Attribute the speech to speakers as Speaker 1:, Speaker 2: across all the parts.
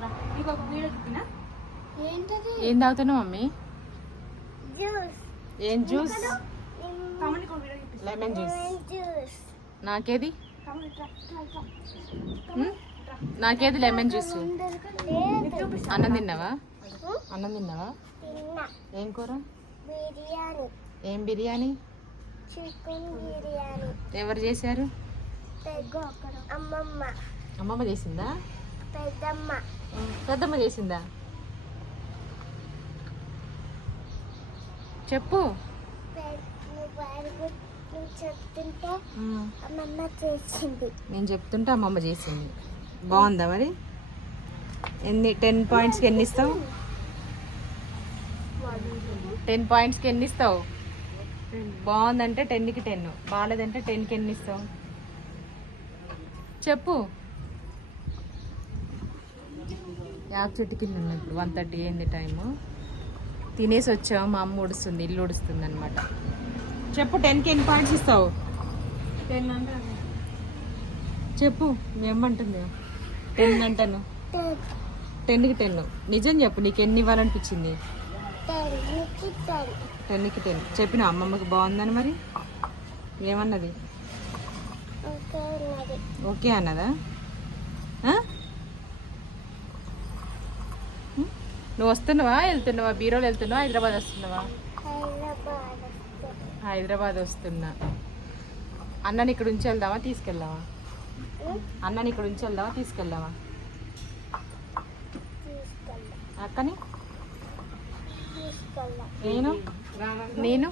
Speaker 1: చూపిస్తారా నీకు ఒక వీడియో చూపినా
Speaker 2: ఏంటది?
Speaker 3: ఏం తాగుతున్నావు మమ్మీ?
Speaker 2: జ్యూస్.
Speaker 3: ఏం జ్యూస్?
Speaker 1: తమ్ముడికి ఒక వీడియో చూపిస్తా
Speaker 3: లెమన్ జ్యూస్. నాకేది? నాకేది లెమన్ జ్యూస్? అన్నం తిన్నావా? అన్నం తిన్నావా?
Speaker 2: తిన్నా.
Speaker 3: ఏం కూర?
Speaker 2: బిర్యానీ.
Speaker 3: ఏం బిర్యానీ?
Speaker 2: చికెన్ బిర్యానీ.
Speaker 3: ఎవరు చేశారు?
Speaker 2: అమ్మమ్మ
Speaker 3: చేసిందా?
Speaker 2: పెద్దమ్మ.
Speaker 3: పెద్దమ్మ చేసిందా? చెప్పు.
Speaker 2: చెప్తుంటే అమ్మమ్మ చేసింది.
Speaker 3: నేను చెప్తుంటే అమ్మమ్మ చేసింది. బాగుందా మరి? ఎన్ని టెన్ పాయింట్స్కి ఎన్ని ఇస్తావు? టెన్ పాయింట్స్కి ఎన్ని ఇస్తావు? బాగుందంటే టెన్కి టెన్. బాగాలేదంటే టెన్కి ఎన్ని ఇస్తావు? చెప్పు. యాప్ చెట్టు కింద ఉన్నా ఇప్పుడు. వన్ థర్టీ అయింది టైము తినేసి వచ్చాము. మా అమ్మ ఉడుస్తుంది ఇల్లు ఉడుస్తుంది అనమాట చెప్పు టెన్కి ఎన్ని పాయింట్స్ ఇస్తావు?
Speaker 1: టెన్ అంటే
Speaker 3: చెప్పు ఏమంటుంది? టెన్ అంటాను. టెన్కి టెన్ నిజం చెప్పు నీకు ఎన్ని ఇవ్వాలనిపించింది?
Speaker 2: టెన్కి టెన్
Speaker 3: చెప్పిన అమ్మమ్మకి బాగుందని మరి? ఏమన్నది?
Speaker 2: ఓకే
Speaker 3: అన్నదా ఆ? ఉం? నువ్వు వస్తున్నావా? వెళ్తున్నావా? బీరోలు వెళ్తున్నావా? హైదరాబాద్ వస్తున్నావా?
Speaker 2: హైదరాబాద్
Speaker 3: వస్తున్నా. అన్నని ఇక్కడ ఉంచి వెళ్దామా? తీసుకెళ్దామా? అన్నని ఇక్కడ ఉంచి వెళ్దామా? తీసుకెళ్దామా? అక్కని? నేను? నేను?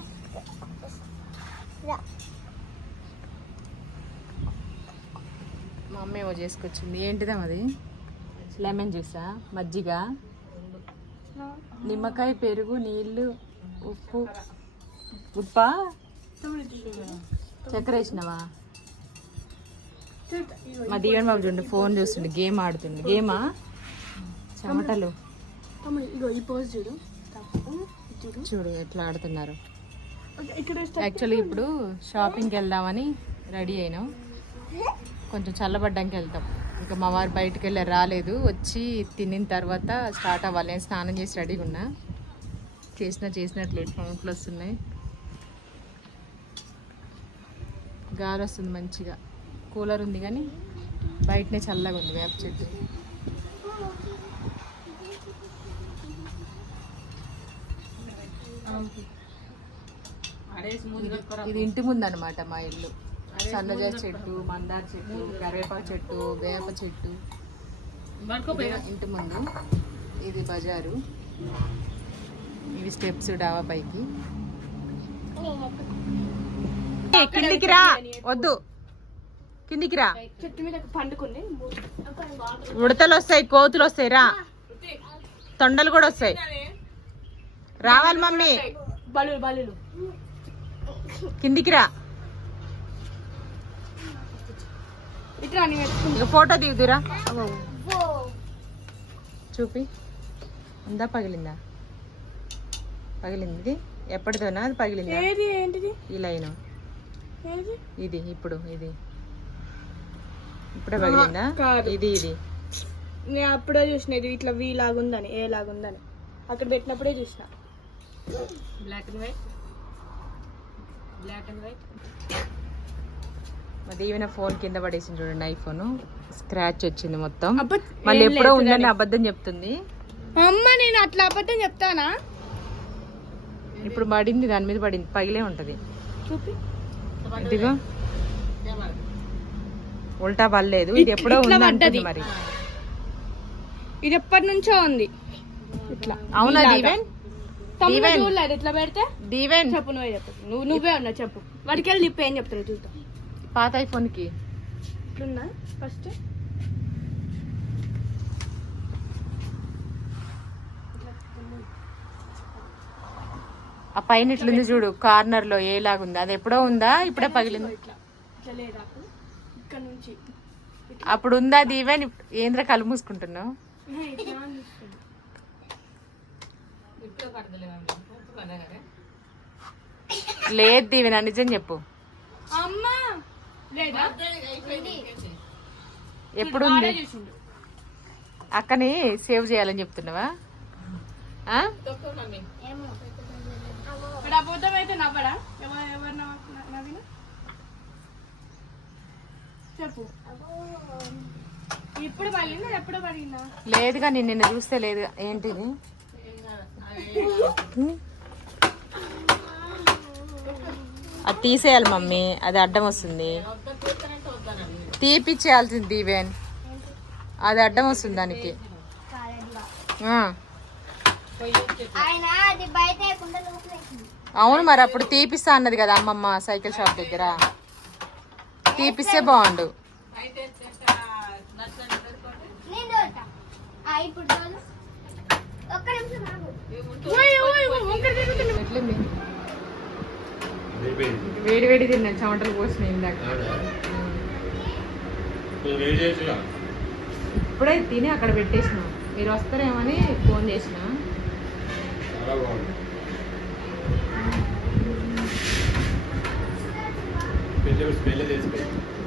Speaker 3: మా అమ్మ ఏమో చేసుకొచ్చింది. ఏంటిదా అది లెమన్ జ్యూసా? మజ్జిగ? నిమ్మకాయ పెరుగు నీళ్ళు ఉప్పు. ఉప్పా? చక్కెర వేసినావా? మా దీవెన్ బాబు చూడండి ఫోన్ చూస్తుండే గేమ్ ఆడుతుంది గేమా? చెమటలు.
Speaker 1: చూడు
Speaker 3: ఎట్లా ఆడుతున్నారు. యాక్చువల్లీ ఇప్పుడు షాపింగ్కి వెళ్దామని రెడీ అయినాం. కొంచెం చల్లబడ్డానికి వెళ్తాం. ఇంకా మా వారు బయటకు వెళ్ళి రాలేదు. వచ్చి తినిన తర్వాత స్టార్ట్ అవ్వాలి. నేను స్నానం చేసి రెడీగా ఉన్నా. చేసిన చేసినట్లు పంపులు వస్తున్నాయి. గాలి వస్తుంది మంచిగా. కూలర్ ఉంది కానీ బయటనే చల్లగా ఉంది వేప చెట్టు. ఇది ఇంటి ముందు అనమాట మా ఇల్లు. సన్నజాజి చెట్టు మందార చెట్టు కరివేపాకు చెట్టు వేప చెట్టు. ఇంటి ముందు. ఇది బజారు. ఇవి స్టెప్స్ డాబా పైకి. కిందికి రా. వద్దు. కిందికి రా.
Speaker 1: చెట్టు మీద పండుకుంది.
Speaker 3: ఉడతలు వస్తాయి కోతులు వస్తాయి రా. తొండలు కూడా వస్తాయి. రావాలి మమ్మీ.
Speaker 1: బలులు బలులు.
Speaker 3: కిందికి రా.
Speaker 1: ఇట్లా
Speaker 3: ఫోటో దిగుదురా. చూపి. ఉందా పగిలిందా? పగిలింది. ఇది ఎప్పటిదోనా అది పగిలిందా?
Speaker 1: ఏది ఏంటిది?
Speaker 3: ఈ లైన్. ఇది ఇప్పుడు ఇది. ఇప్పుడే పగిలిందా. ఇది ఇది.
Speaker 1: నేను అప్పుడే చూసిన ఇది ఇట్లా వీ లాగుందని ఏ లాగుందని. అక్కడ పెట్టినప్పుడే చూసిన.
Speaker 3: Black and white black and white Deevena phone కింద పడేసింది చూడండి ఐఫోన్. స్క్రాచ్ వచ్చింది మొత్తం. మళ్ళీ ఎప్పుడో ఉందని. అబద్ధం చెప్తుంది.
Speaker 1: అమ్మ నేను అట్లా అబద్ధం చెప్తానా?
Speaker 3: ఇప్పుడు పడింది దాని మీద పడింది పగిలే ఉంటది. ఇదిగో. ఉల్టా పడలేదు ఇది ఎప్పుడో ఉంది. మరి.
Speaker 1: ఇది ఎప్పటి నుంచో ఉంది. ఇట్లా.
Speaker 3: అవునా. దీవెన్?
Speaker 1: ఇట్లా పెడితే?
Speaker 3: దీవెన్?
Speaker 1: చెప్పు నువ్వే చెప్పు నువ్వు నువ్వే ఉన్నా చెప్పు. వాడికి వెళ్ళి ఏం చెప్తాను చూద్దాం.
Speaker 3: పాత ఐఫోన్కి
Speaker 1: ఇట్లున్నా ఫస్ట్?
Speaker 3: ఆ పైన ఇట్లుంది చూడు కార్నర్లో ఏలాగుంది. అది ఎప్పుడో ఉందా? ఇప్పుడే పగిలింది. అప్పుడు ఉందా దీవెన్ ఇప్- ఏంద్ర కళ్ళు మూసుకుంటున్నావు. లేదు దీవెన నిజం చెప్పు.
Speaker 1: అమ్మా!
Speaker 3: ఎప్పుడు అక్కని సేవ్ చేయాలని చెప్తున్నావా?
Speaker 1: చెప్పు. ఇప్పుడు
Speaker 3: లేదుగా నేను నిన్న చూస్తే లేదు ఏంటిది? అది తీసేయాలి మమ్మీ. అది అడ్డం వస్తుంది. తీపిచ్చేయాల్సింది ఈవెన్ అది అడ్డం వస్తుంది దానికి. అవును మరి అప్పుడు తీపిస్తా అన్నది కదా అమ్మమ్మ సైకిల్ షాప్ దగ్గర. తీపిస్తే బాగుండు.
Speaker 2: ఇప్పుడు ఒక్క నిమిషం
Speaker 3: వేడి వేడి తిన్నా చెమటలు పోసినాయి ఇందాక. ఇప్పుడే తిని అక్కడ పెట్టేసిన. మీరు వస్తారేమని ఫోన్ చేసిన.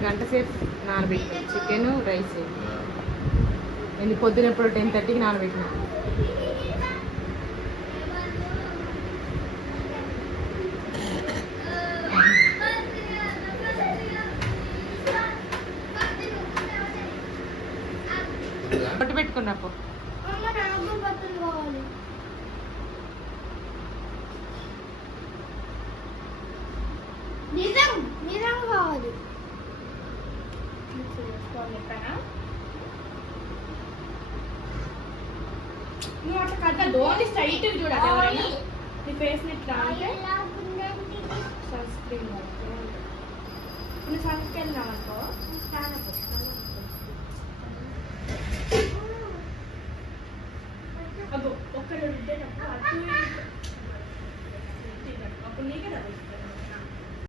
Speaker 3: గంట సేపు నానబెట్టిన. Chicken rice. నేను పొద్దున ఎప్పుడు టెన్ థర్టీకి నానబెట్టిన.
Speaker 2: కావాలి నిజం నిజం కావాలి.
Speaker 1: నువ్వు అట్లా కథ ధోని స్ట్రైట్ చూడాలి ఎవరైనా. నీ ఫేస్ ఇట్లా అంటే సన్ స్క్రీన్ నువ్వు సన్ స్క్రీన్ అనుకో